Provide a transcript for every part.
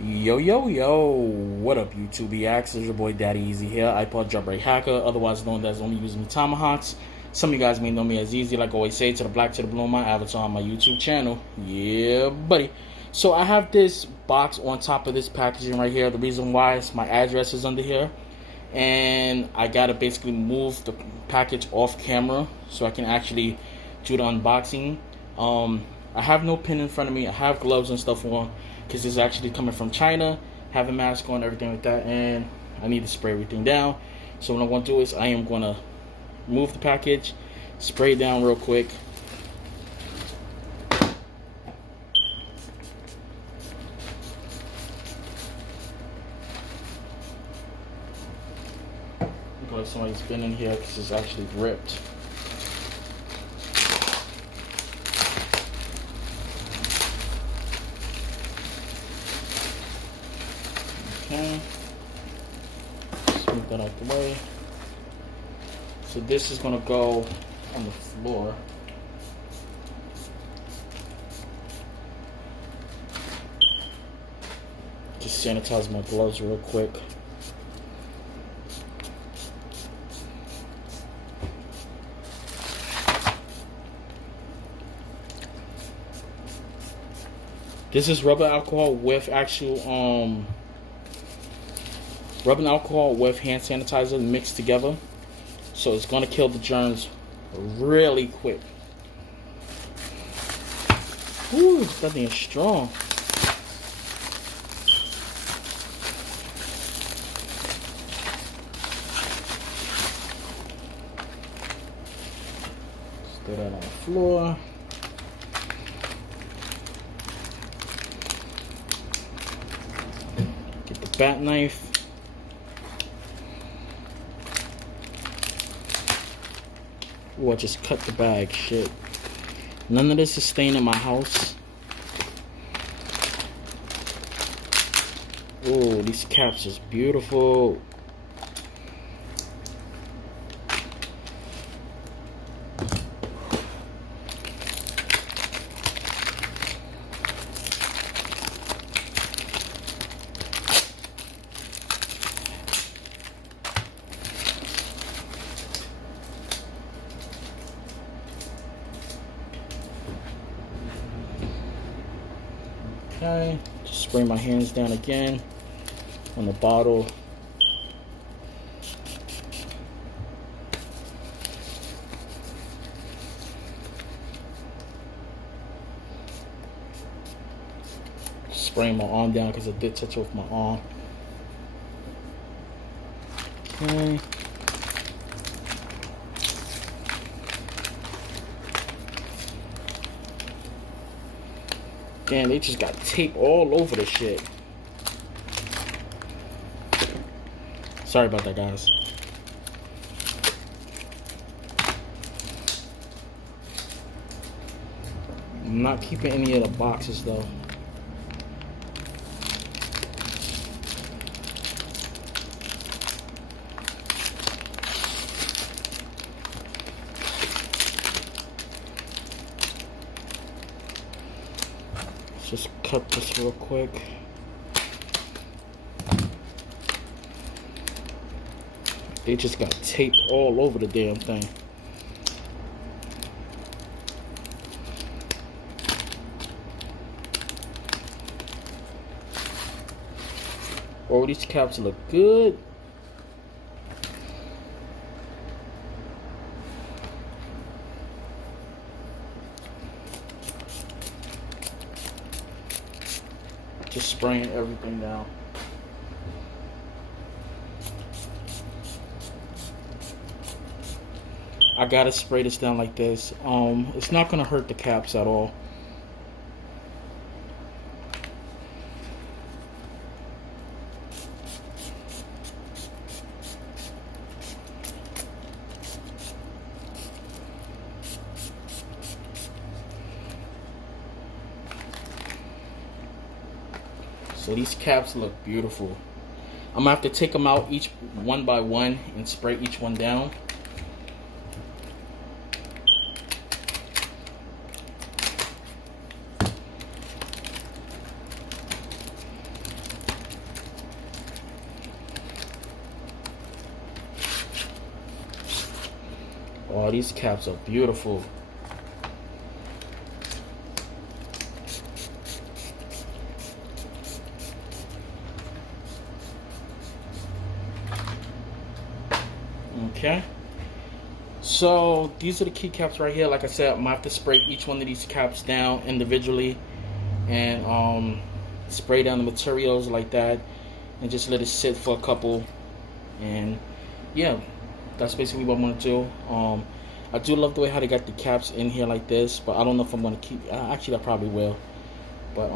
Yo, what up, YouTube? It's your boy Daddy Easy here, ipod jailbreak hacker, otherwise known as only using tomahawks. Some of you guys may know me as Easy, like I always say, to the black to the blue, my avatar on my YouTube channel. Yeah, buddy. So I have this box on top of this packaging right here. The reason why is my address is under here, and I gotta basically move the package off camera so I can actually do the unboxing. I have no pin in front of me. I have gloves and stuff on because this is actually coming from China. Have a mask on, everything like that, and I need to spray everything down. So what I'm going to do is I am going to move the package, spray it down real quick. Look like somebody's been in here because it's actually ripped. Okay, let's move that out the way. So this is gonna go on the floor. Just sanitize my gloves real quick. This is rubbing alcohol with actual rubbing alcohol with hand sanitizer mixed together, so it's going to kill the germs really quick. Ooh, that thing is strong. Let's throw that on the floor. Get the bat knife. Ooh, I just cut the bag. Shit. None of this is staying in my house. Ooh, these caps is beautiful. Okay, just spray my hands down again on the bottle. Spraying my arm down because I did touch off my arm. Okay. Damn, they just got tape all over the shit. Sorry about that, guys. I'm not keeping any of the boxes though. Just cut this real quick. They just got tape all over the damn thing. Oh, these caps look good. Just spraying everything down. I gotta spray this down like this. It's not gonna hurt the caps at all. So these caps look beautiful. I'm gonna have to take them out each one by one and spray each one down. Oh, these caps are beautiful. Okay. So these are the keycaps right here. Like I said, I'm gonna have to spray each one of these caps down individually and spray down the materials like that and just let it sit for a couple. And yeah, that's basically what I'm gonna do. I do love the way how they got the caps in here like this, but I don't know if I'm gonna keep. Actually, I probably will. But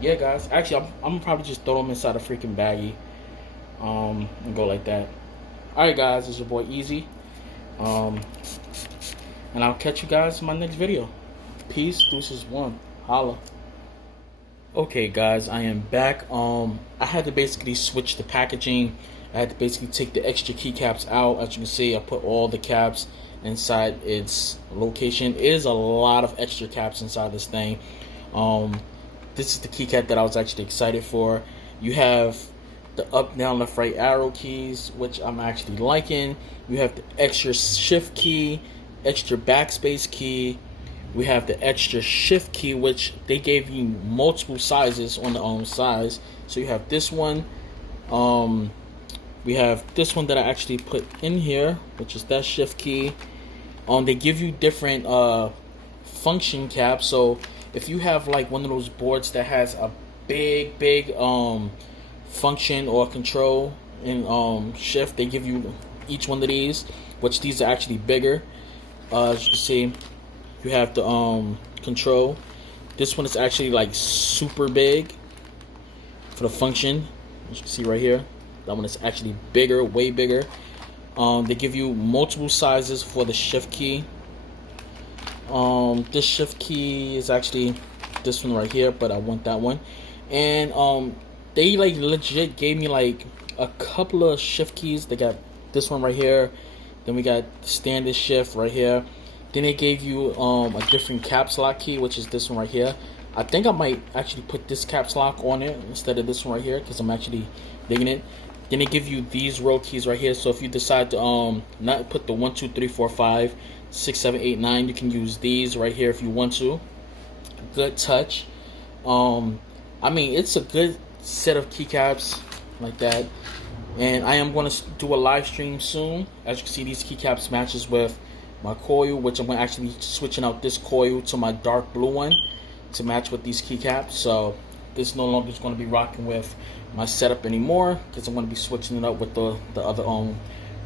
yeah, guys. Actually, I'm gonna probably just throw them inside a freaking baggie, and go like that. All right, guys. It's your boy Easy, and I'll catch you guys in my next video. Peace. Deuces one. Holla. Okay, guys. I am back. I had to basically switch the packaging. I had to basically take the extra keycaps out. As you can see, I put all the caps inside its location. It is a lot of extra caps inside this thing. This is the keycap that I was actually excited for. You have the up, down, left, right arrow keys, which I'm actually liking. You have the extra shift key, extra backspace key. We have the extra shift key, which they gave you multiple sizes on the own size. So you have this one. We have this one that I actually put in here, which is that shift key. They give you different function caps. So if you have like one of those boards that has a big function or control in shift, they give you each one of these, which these are actually bigger. As you can see, you have the control. This one is actually like super big for the function. As you can see right here. That one is actually bigger, way bigger. They give you multiple sizes for the shift key. This shift key is actually this one right here, but I want that one. And they like legit gave me like a couple of shift keys. They got this one right here. Then we got standard shift right here. Then they gave you a different caps lock key, which is this one right here. I think I might actually put this caps lock on it instead of this one right here because I'm actually digging it. Then they give you these row keys right here. So if you decide to not put the 1, 2, 3, 4, 5, 6, 7, 8, 9, you can use these right here if you want to. Good touch. I mean, it's a good set of keycaps like that. And I am going to do a live stream soon. As you can see, these keycaps matches with my coil, which I'm going to actually be switching out this coil to my dark blue one to match with these keycaps. So this no longer is going to be rocking with my setup anymore because I'm going to be switching it up with the other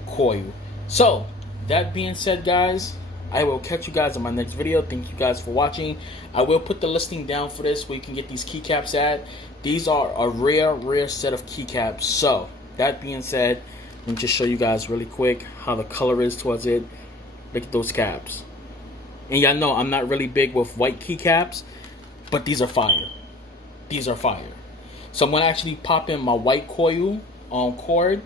coil. So that being said, guys, I will catch you guys in my next video. Thank you guys for watching. I will put the listing down for this where you can get these keycaps at. These are a rare set of keycaps. So that being said, let me just show you guys really quick how the color is towards it. Look at those caps. And y'all know I'm not really big with white keycaps, but these are fire. These are fire. So I'm going to actually pop in my white coil cord,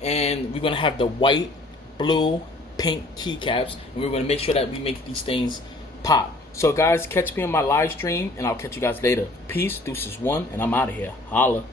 and we're going to have the white, blue, pink keycaps, and we're going to make sure that we make these things pop. So guys, catch me on my live stream, and I'll catch you guys later. Peace, deuces one, and I'm out of here. Holla.